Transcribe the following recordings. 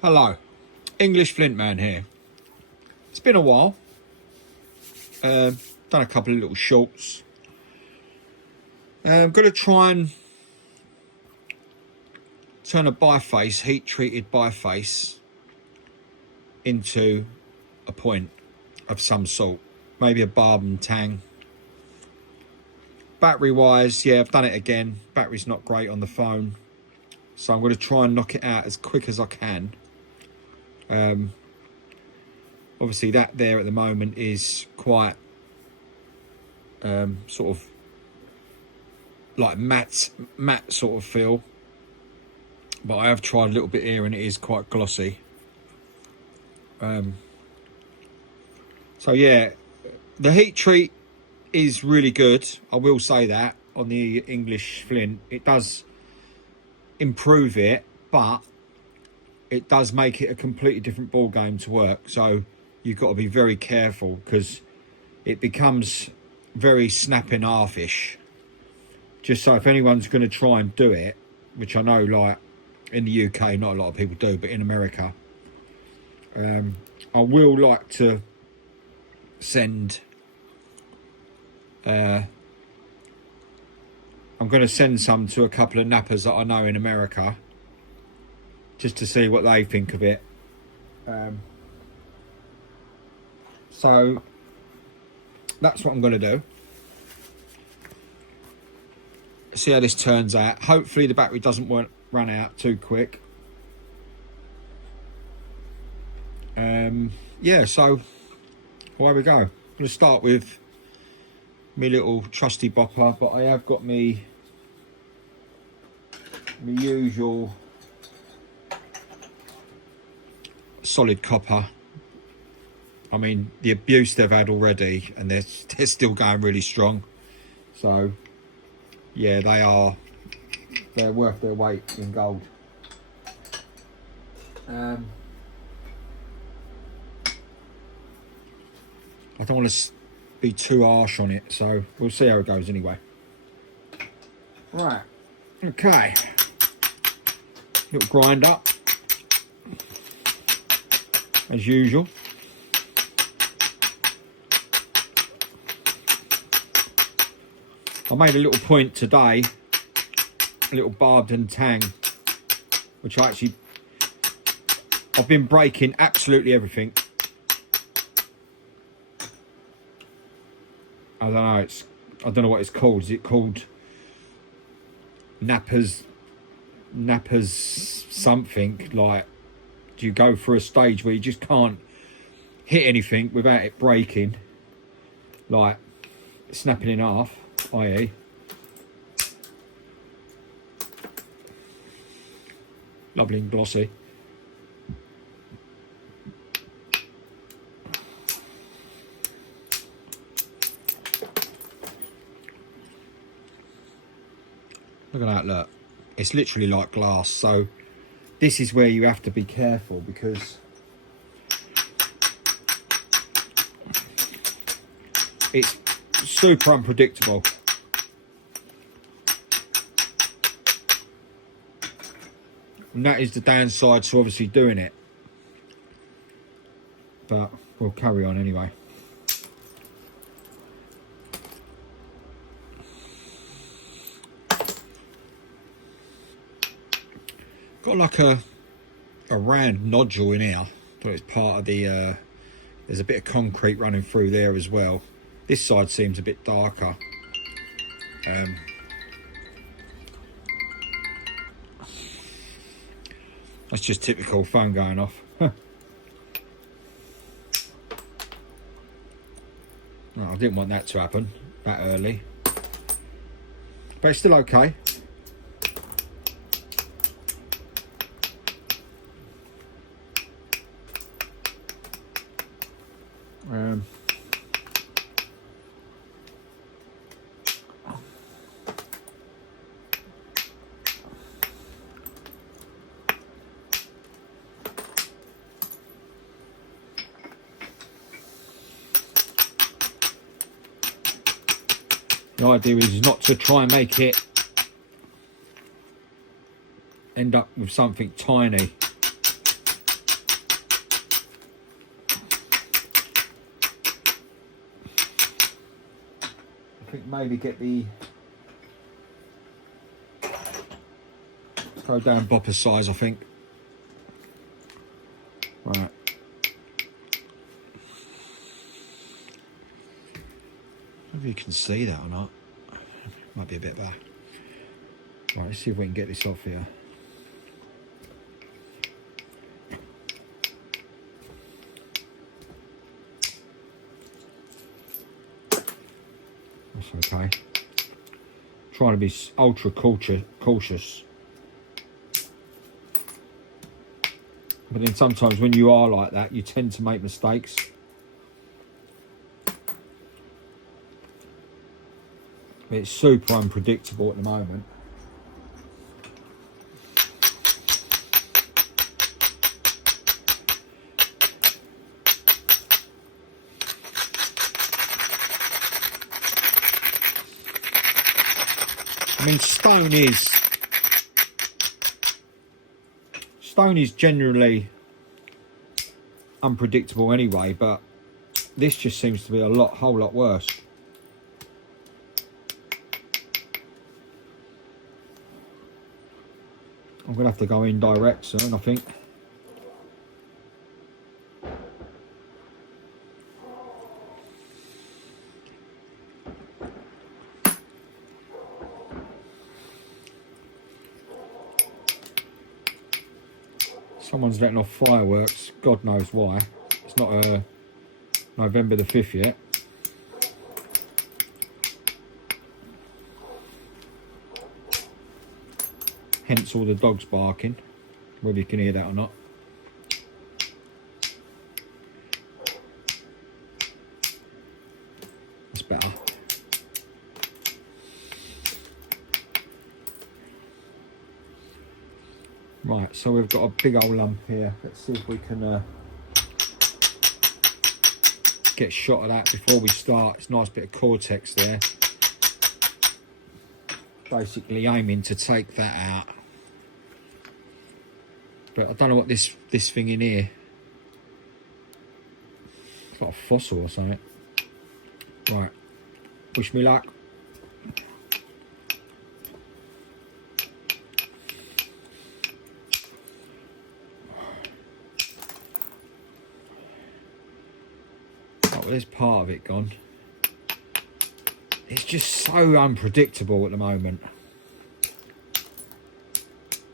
Hello, English Flint Man here. It's been a while. Done a couple of little shorts. I'm going to try and turn a Biface, heat-treated Biface, into a point of some sort. Maybe a barb and tang. Battery-wise, yeah, I've done it again. Battery's not great on the phone. So I'm going to try and knock it out as quick as I can. Obviously that there at the moment is quite sort of like matte sort of feel, but I have tried a little bit here and it is quite glossy. So yeah, the heat treat is really good, I will say that. On the English Flint, it does improve it, but it does make it a completely different ball game to work. So you've got to be very careful because it becomes very snap in half-ish. Just so if anyone's going to try and do it, which I know like in the UK not a lot of people do, but in America, I will like to send I'm going to send some to a couple of nappers that I know in America, just to see what they think of it. So that's what I'm going to do. See how this turns out. Hopefully the battery doesn't run out too quick. Yeah, so away we go. I'm going to start with my little trusty bopper, but I have got my usual solid copper. I mean, the abuse they've had already, and they're still going really strong. So yeah, they're worth their weight in gold. I don't want to be too harsh on it, so we'll see how it goes anyway. Right, okay, little grind up as usual. I made a little point today, a little barbed and tang, which I've been breaking absolutely everything. I don't know what it's called. Is it called nappers something? Like, do you go for a stage where you just can't hit anything without it breaking, like snapping in half, i.e. lovely and glossy. Look at that, look. It's literally like glass. So this is where you have to be careful, because it's super unpredictable. And that is the downside to obviously doing it. But we'll carry on anyway. Got like a round nodule in here, but it's part of the there's a bit of concrete running through there as well. This side seems a bit darker. That's just typical phone going off. Oh, I didn't want that to happen that early, but it's still okay. The idea is not to try and make it end up with something tiny. think maybe get the... Let's go down bopper size, I think. Right. I don't know if you can see that or not. Might be a bit better. Right, let's see if we can get this off here. That's okay. Trying to be ultra cautious. But then sometimes when you are like that, you tend to make mistakes. It's super unpredictable at the moment. I mean, stone is generally unpredictable anyway, but this just seems to be a whole lot worse. I'm gonna have to go in direct soon, I think. Someone's letting off fireworks. God knows why. It's not November the 5th yet. Hence all the dogs barking. Whether you can hear that or not. That's better. Right, so we've got a big old lump here. Let's see if we can get a shot of that before we start. It's a nice bit of cortex there. Basically aiming to take that out. But I don't know what this thing in here. It's like a fossil or something. Right, wish me luck. Well, there's part of it gone. It's just so unpredictable at the moment.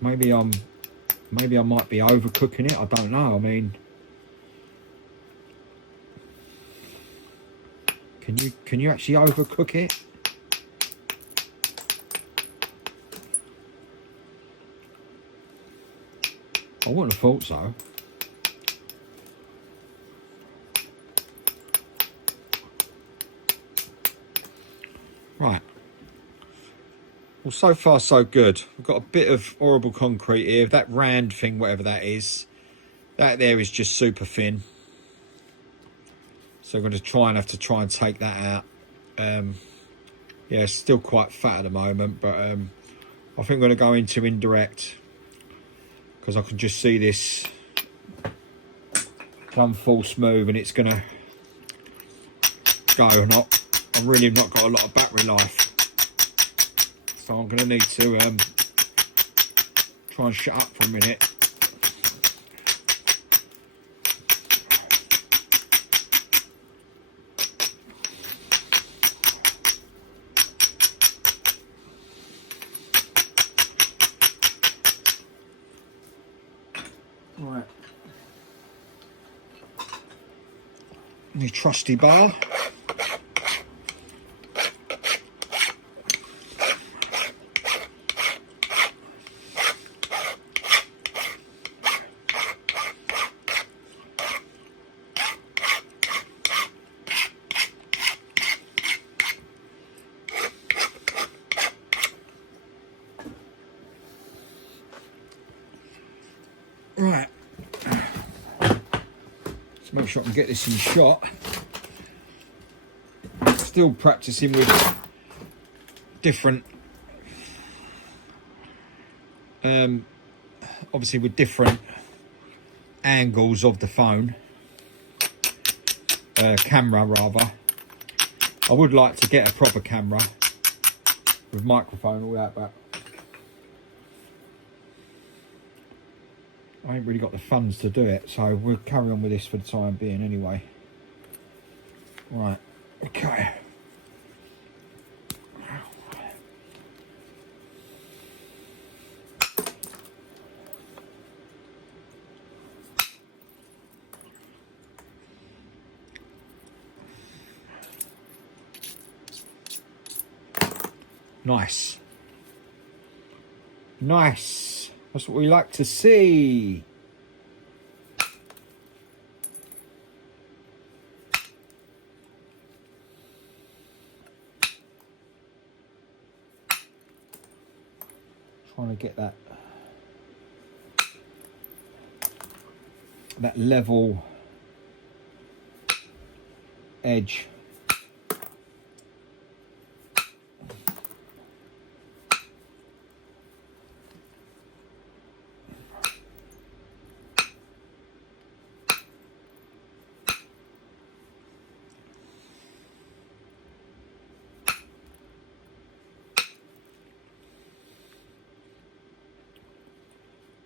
Maybe I might be overcooking it. I don't know. I mean, can you actually overcook it? I wouldn't have thought so. Right. Well, so far so good. We've got a bit of horrible concrete here. That rand thing, whatever that is, that there is just super thin. So we're going to have to try and take that out. Yeah, it's still quite fat at the moment, but I think I'm going to go into indirect because I can just see this done full smooth and it's going to go or not. I've really not got a lot of battery life, so I'm going to need to try and shut up for a minute. Right, my trusty bar. Right, let's make sure I can get this in shot. Still practicing with different, obviously with different angles of the phone, camera rather. I would like to get a proper camera with microphone and all that, but I ain't really got the funds to do it, so we'll carry on with this for the time being anyway. Right, okay. Nice. Nice. That's what we like to see. Trying to get that level edge.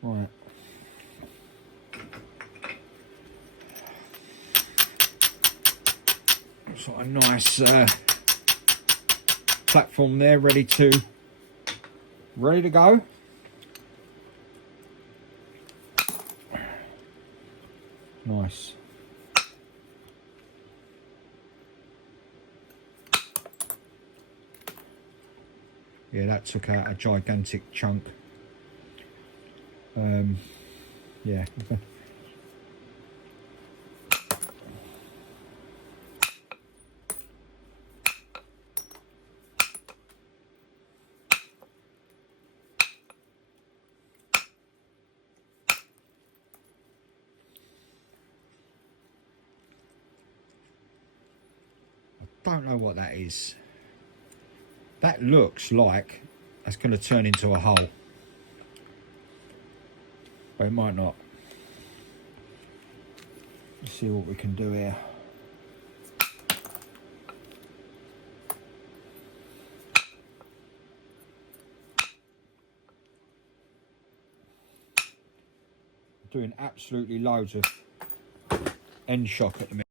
Right. Sort of nice platform there, ready to go. Nice. Yeah, that took out a gigantic chunk. Yeah. Don't know what that is. That looks like it's going to turn into a hole, but it might not. Let's see what we can do here. Doing absolutely loads of end shock at the minute.